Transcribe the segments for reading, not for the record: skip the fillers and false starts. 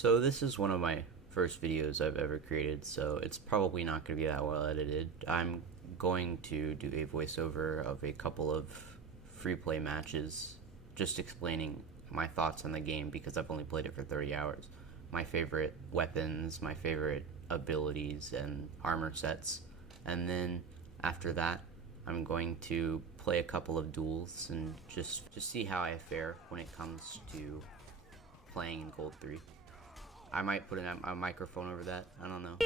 So this is one of my first videos I've ever created, so it's probably not going to be that well edited. I'm going to do a voiceover of a couple of free play matches, just explaining my thoughts on the game because I've only played it for 30 hours. My favorite weapons, my favorite abilities and armor sets, and then after that I'm going to play a couple of duels and just see how I fare when it comes to playing in Gold 3. I might put a microphone over that, I don't know.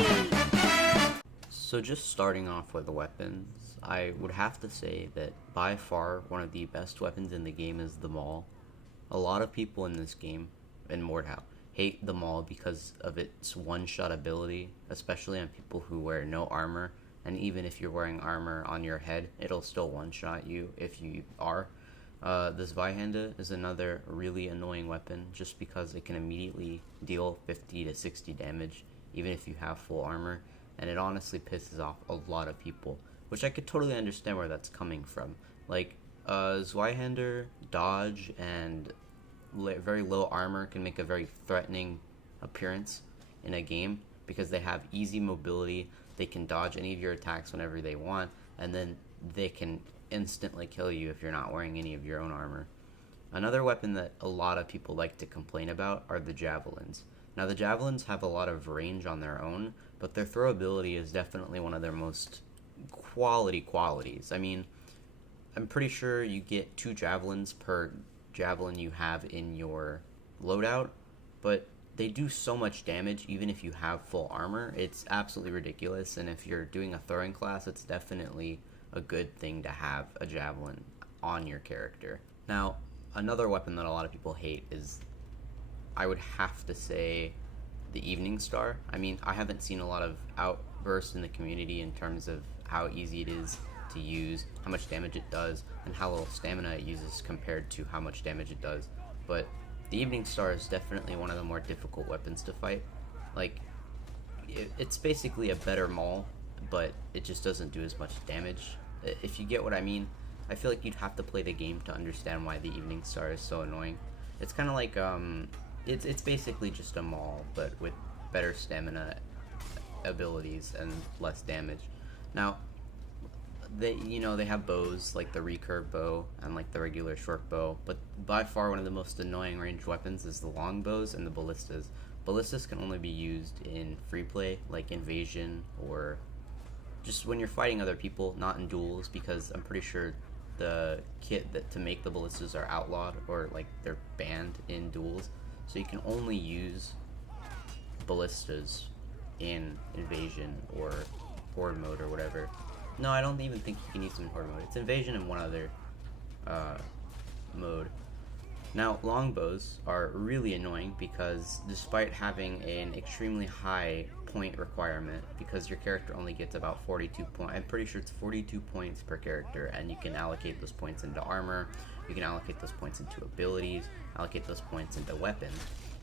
So just starting off with the weapons, I would have to say that by far one of the best weapons in the game is the Maul. A lot of people in this game, in Mordhau, hate the Maul because of its one-shot ability, especially on people who wear no armor, and even if you're wearing armor on your head, it'll still one-shot you if you are. This Zweihände is another really annoying weapon just because it can immediately deal 50 to 60 damage even if you have full armor, and it honestly pisses off a lot of people, which I could totally understand where that's coming from. Like, Zweihander, dodge, and very low armor can make a very threatening appearance in a game because they have easy mobility, they can dodge any of your attacks whenever they want, and then they can instantly kill you if you're not wearing any of your own armor. Another weapon that a lot of people like to complain about are the javelins. Now the javelins have a lot of range on their own, but their throwability is definitely one of their most qualities. I mean, I'm pretty sure you get 2 javelins per javelin you have in your loadout, but they do so much damage even if you have full armor. It's absolutely ridiculous, and if you're doing a throwing class, it's definitely a good thing to have a javelin on your character. Now, another weapon that a lot of people hate is, I would have to say, the Evening Star. I mean, I haven't seen a lot of outbursts in the community in terms of how easy it is to use, how much damage it does, and how little stamina it uses compared to how much damage it does. But the Evening Star is definitely one of the more difficult weapons to fight. Like, it's basically a better Maul, but it just doesn't do as much damage. If you get what I mean, I feel like you'd have to play the game to understand why the Evening Star is so annoying. It's kind of like, it's basically just a Maul, but with better stamina abilities and less damage. Now, they have bows, like the recurve bow and like the regular short bow, but by far one of the most annoying ranged weapons is the long bows and the ballistas. Ballistas can only be used in free play, like Invasion, or just when you're fighting other people, not in duels, because I'm pretty sure the kit to make the ballistas are outlawed, or like they're banned in duels, so you can only use ballistas in Invasion or Horde mode or whatever. No, I don't even think you can use them in Horde mode. It's Invasion and one other mode. Now, longbows are really annoying because despite having an extremely high point requirement, because your character only gets about 42 points, I'm pretty sure it's 42 points per character, and you can allocate those points into armor, you can allocate those points into abilities, allocate those points into weapons.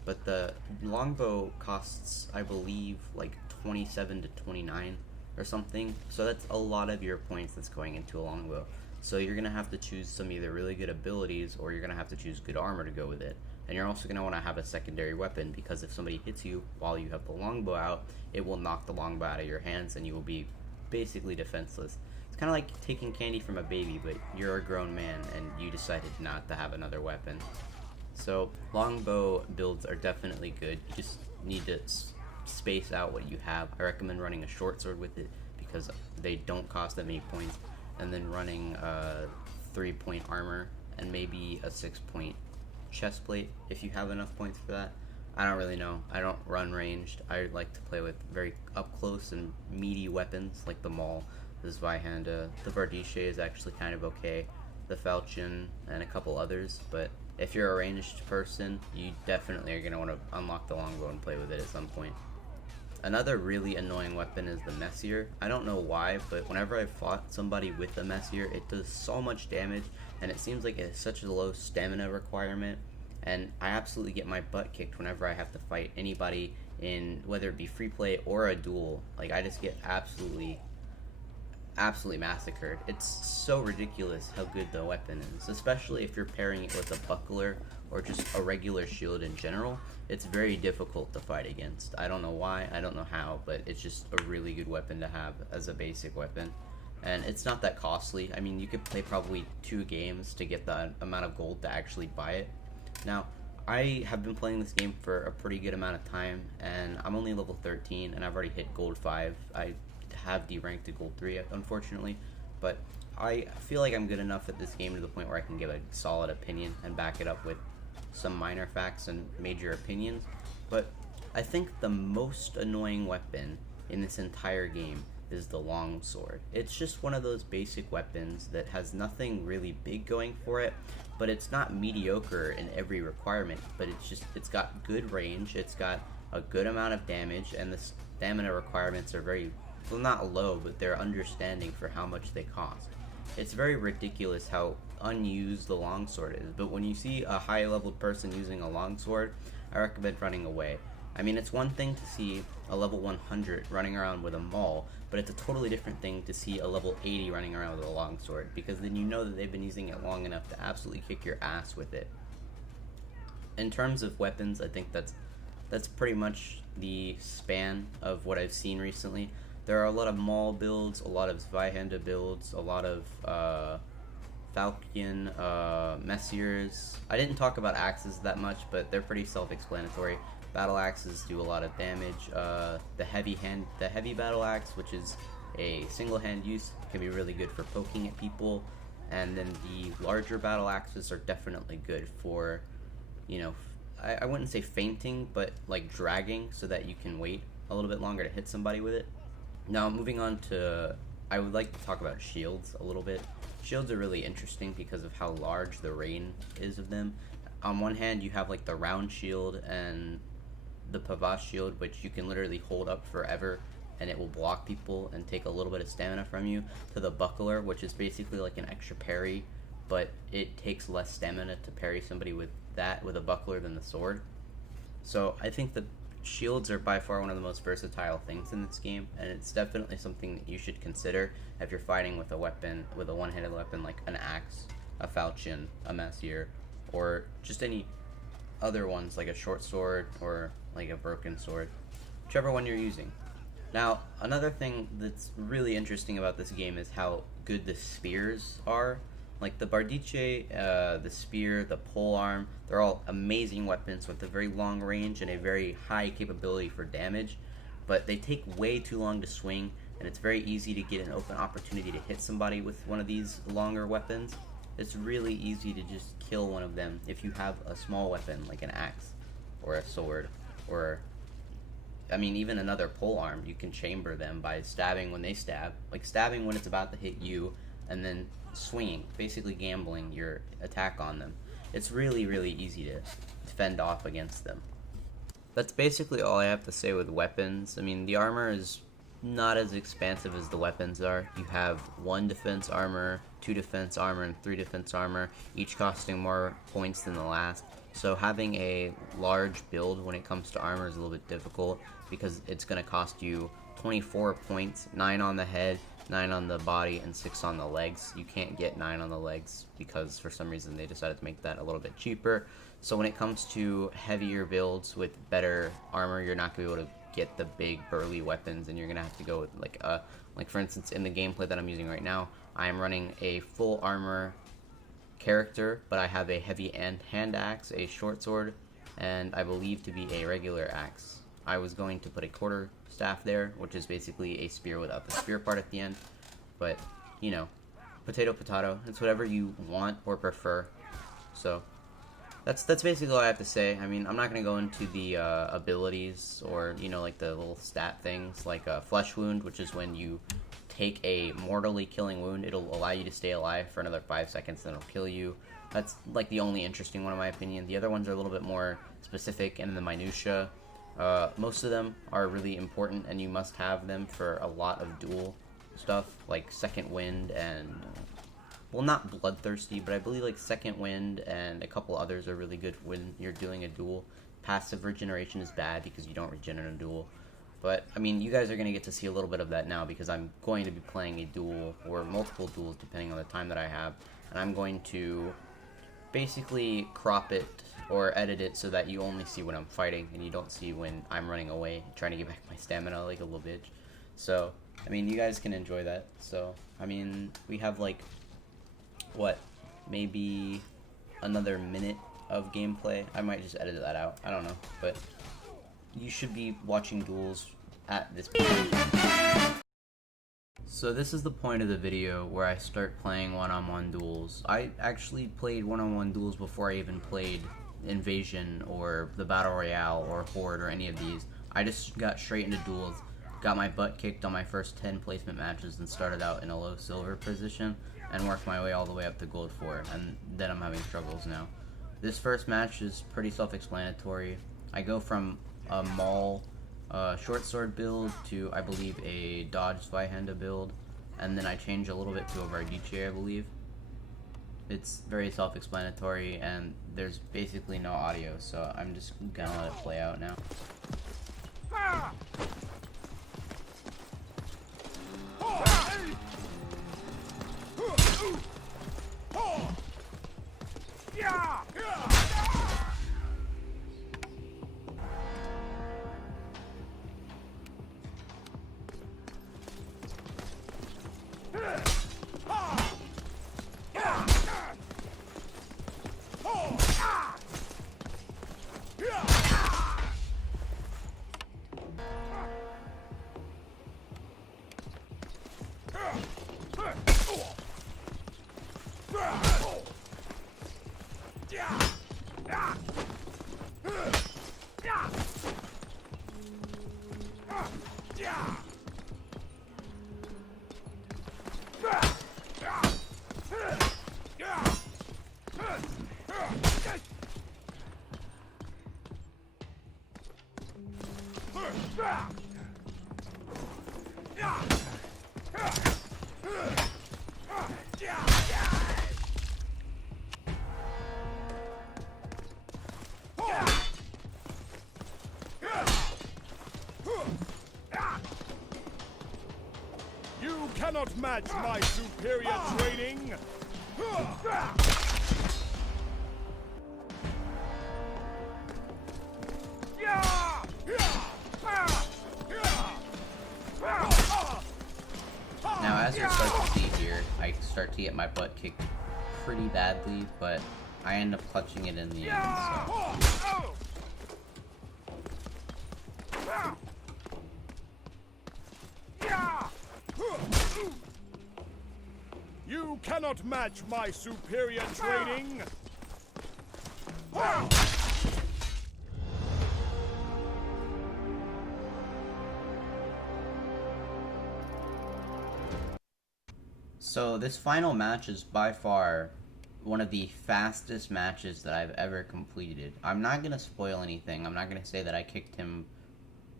But the longbow costs, I believe, like 27 to 29 or something, so that's a lot of your points that's going into a longbow. So you're going to have to choose some either really good abilities, or you're going to have to choose good armor to go with it. And you're also going to want to have a secondary weapon, because if somebody hits you while you have the longbow out, it will knock the longbow out of your hands and you will be basically defenseless. It's kind of like taking candy from a baby, but you're a grown man and you decided not to have another weapon. So longbow builds are definitely good. You just need to space out what you have. I recommend running a short sword with it because they don't cost that many points, and then running 3-point armor and maybe a 6-point chest plate if you have enough points for that. I don't really know. I don't run ranged. I like to play with very up close and meaty weapons like the Maul, the Zweihände. The Vardische is actually kind of okay, the Falchion, and a couple others, but if you're a ranged person, you definitely are going to want to unlock the longbow and play with it at some point. Another really annoying weapon is the Messier. I don't know why, but whenever I've fought somebody with the Messier, it does so much damage, and it seems like it has such a low stamina requirement, and I absolutely get my butt kicked whenever I have to fight anybody in, whether it be free play or a duel. Like, I just get absolutely massacred. It's so ridiculous how good the weapon is, especially if you're pairing it with a buckler or just a regular shield in general, it's very difficult to fight against. I don't know why, I don't know how, but it's just a really good weapon to have as a basic weapon. And it's not that costly. I mean, you could play probably 2 games to get the amount of gold to actually buy it. Now, I have been playing this game for a pretty good amount of time, and I'm only level 13, and I've already hit gold 5. I have deranked to gold 3, unfortunately, but I feel like I'm good enough at this game to the point where I can give a solid opinion and back it up with some minor facts and major opinions. But I think the most annoying weapon in this entire game is the longsword. It's just one of those basic weapons that has nothing really big going for it, but it's not mediocre in every requirement, but it's got good range, it's got a good amount of damage, and the stamina requirements are very, well, not low, but they're understanding for how much they cost. It's very ridiculous how unused the longsword is, but when you see a high leveled person using a longsword, I recommend running away. I mean, it's one thing to see a level 100 running around with a maul, but it's a totally different thing to see a level 80 running around with a longsword, because then you know that they've been using it long enough to absolutely kick your ass with it. In terms of weapons, I think that's pretty much the span of what I've seen recently. There are a lot of maul builds, a lot of Zweihände builds, a lot of Falcon, Messiers. I didn't talk about axes that much, but they're pretty self-explanatory. Battle axes do a lot of damage. The heavy battle axe, which is a single hand use, can be really good for poking at people. And then the larger battle axes are definitely good for, you know, I wouldn't say fainting, but like dragging, so that you can wait a little bit longer to hit somebody with it. Now, moving on to, I would like to talk about shields a little bit. Shields are really interesting because of how large the range is of them. On one hand, you have like the round shield and the pavash shield, which you can literally hold up forever and it will block people and take a little bit of stamina from you, to the buckler, which is basically like an extra parry, but it takes less stamina to parry somebody with a buckler than the sword. So I think the shields are by far one of the most versatile things in this game, and it's definitely something that you should consider if you're fighting with a weapon, with a one-handed weapon like an axe, a falchion, a massier, or just any other ones like a short sword or like a broken sword, whichever one you're using. Now, another thing that's really interesting about this game is how good the spears are. Like the bardiche, the spear, the polearm, they're all amazing weapons with a very long range and a very high capability for damage, but they take way too long to swing, and it's very easy to get an open opportunity to hit somebody with one of these longer weapons. It's really easy to just kill one of them if you have a small weapon like an axe or a sword, or I mean even another polearm. You can chamber them by stabbing when they stab, like stabbing when it's about to hit you, and then swinging, basically gambling your attack on them. It's really, really easy to fend off against them. That's basically all I have to say with weapons. I mean, the armor is not as expansive as the weapons are. You have 1 defense armor, 2 defense armor, and 3 defense armor, each costing more points than the last. So having a large build when it comes to armor is a little bit difficult, because it's going to cost you 24 points, 9 on the head, 9 on the body, and 6 on the legs. You can't get 9 on the legs because for some reason they decided to make that a little bit cheaper. So when it comes to heavier builds with better armor, you're not going to be able to get the big burly weapons, and you're going to have to go with like for instance in the gameplay that I'm using right now, I am running a full armor character, but I have a heavy hand axe, a short sword, and I believe to be a regular axe. I was going to put a quarter staff there, which is basically a spear without the spear part at the end, but you know, potato potato, it's whatever you want or prefer. So that's basically all I have to say. I mean, I'm not going to go into the abilities or, you know, like the little stat things, like a flesh wound, which is when you take a mortally killing wound, it'll allow you to stay alive for another 5 seconds, then it'll kill you. That's like the only interesting one in my opinion. The other ones are a little bit more specific and in the minutia. Most of them are really important, and you must have them for a lot of duel stuff, like Second Wind and, well, not Bloodthirsty, but I believe like Second Wind and a couple others are really good when you're doing a duel. Passive regeneration is bad because you don't regen in a duel. But, I mean, you guys are going to get to see a little bit of that now, because I'm going to be playing a duel, or multiple duels depending on the time that I have, and I'm going to basically crop it or edit it so that you only see when I'm fighting and you don't see when I'm running away trying to get back my stamina like a little bitch. So I mean, you guys can enjoy that. So I mean, we have like what, maybe another minute of gameplay. I might just edit that out, I don't know, but you should be watching duels at this point. So this is the point of the video where I start playing one-on-one duels. I actually played one-on-one duels before I even played Invasion or the Battle Royale or Horde or any of these. I just got straight into duels, got my butt kicked on my first 10 placement matches and started out in a low silver position and worked my way all the way up to gold 4, and then I'm having struggles now. This first match is pretty self-explanatory. I go from a Maul short sword build to, I believe, a dodge Zweihände build, and then I change a little bit to a Vardice, I believe. It's very self-explanatory, and there's basically no audio, so I'm just gonna let it play out now. You cannot match my superior training! Now, as you start to see here, I start to get my butt kicked pretty badly, but I end up clutching it in the end, so... You cannot match my superior training! So this final match is by far one of the fastest matches that I've ever completed. I'm not going to spoil anything. I'm not going to say that I kicked him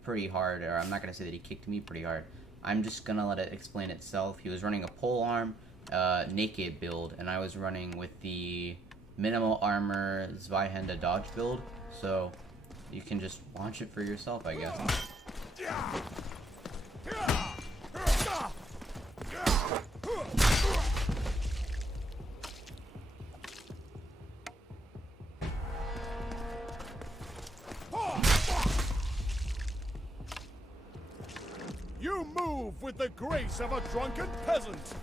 pretty hard, or I'm not going to say that he kicked me pretty hard. I'm just going to let it explain itself. He was running a pole arm, naked build, and I was running with the minimal armor Zweihände dodge build, so you can just watch it for yourself, I guess. You move with the grace of a drunken peasant!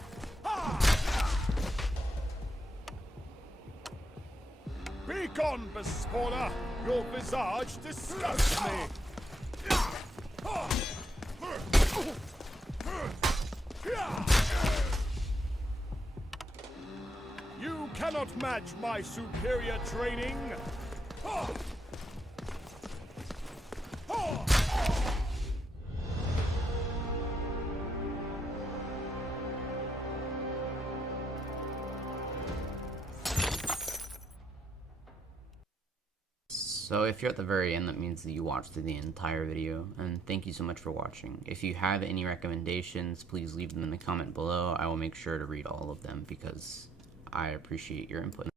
Begone, bespoiler! Your visage disgusts me! You cannot match my superior training! So if you're at the very end, that means that you watched the entire video, and thank you so much for watching. If you have any recommendations, please leave them in the comment below. I will make sure to read all of them because I appreciate your input.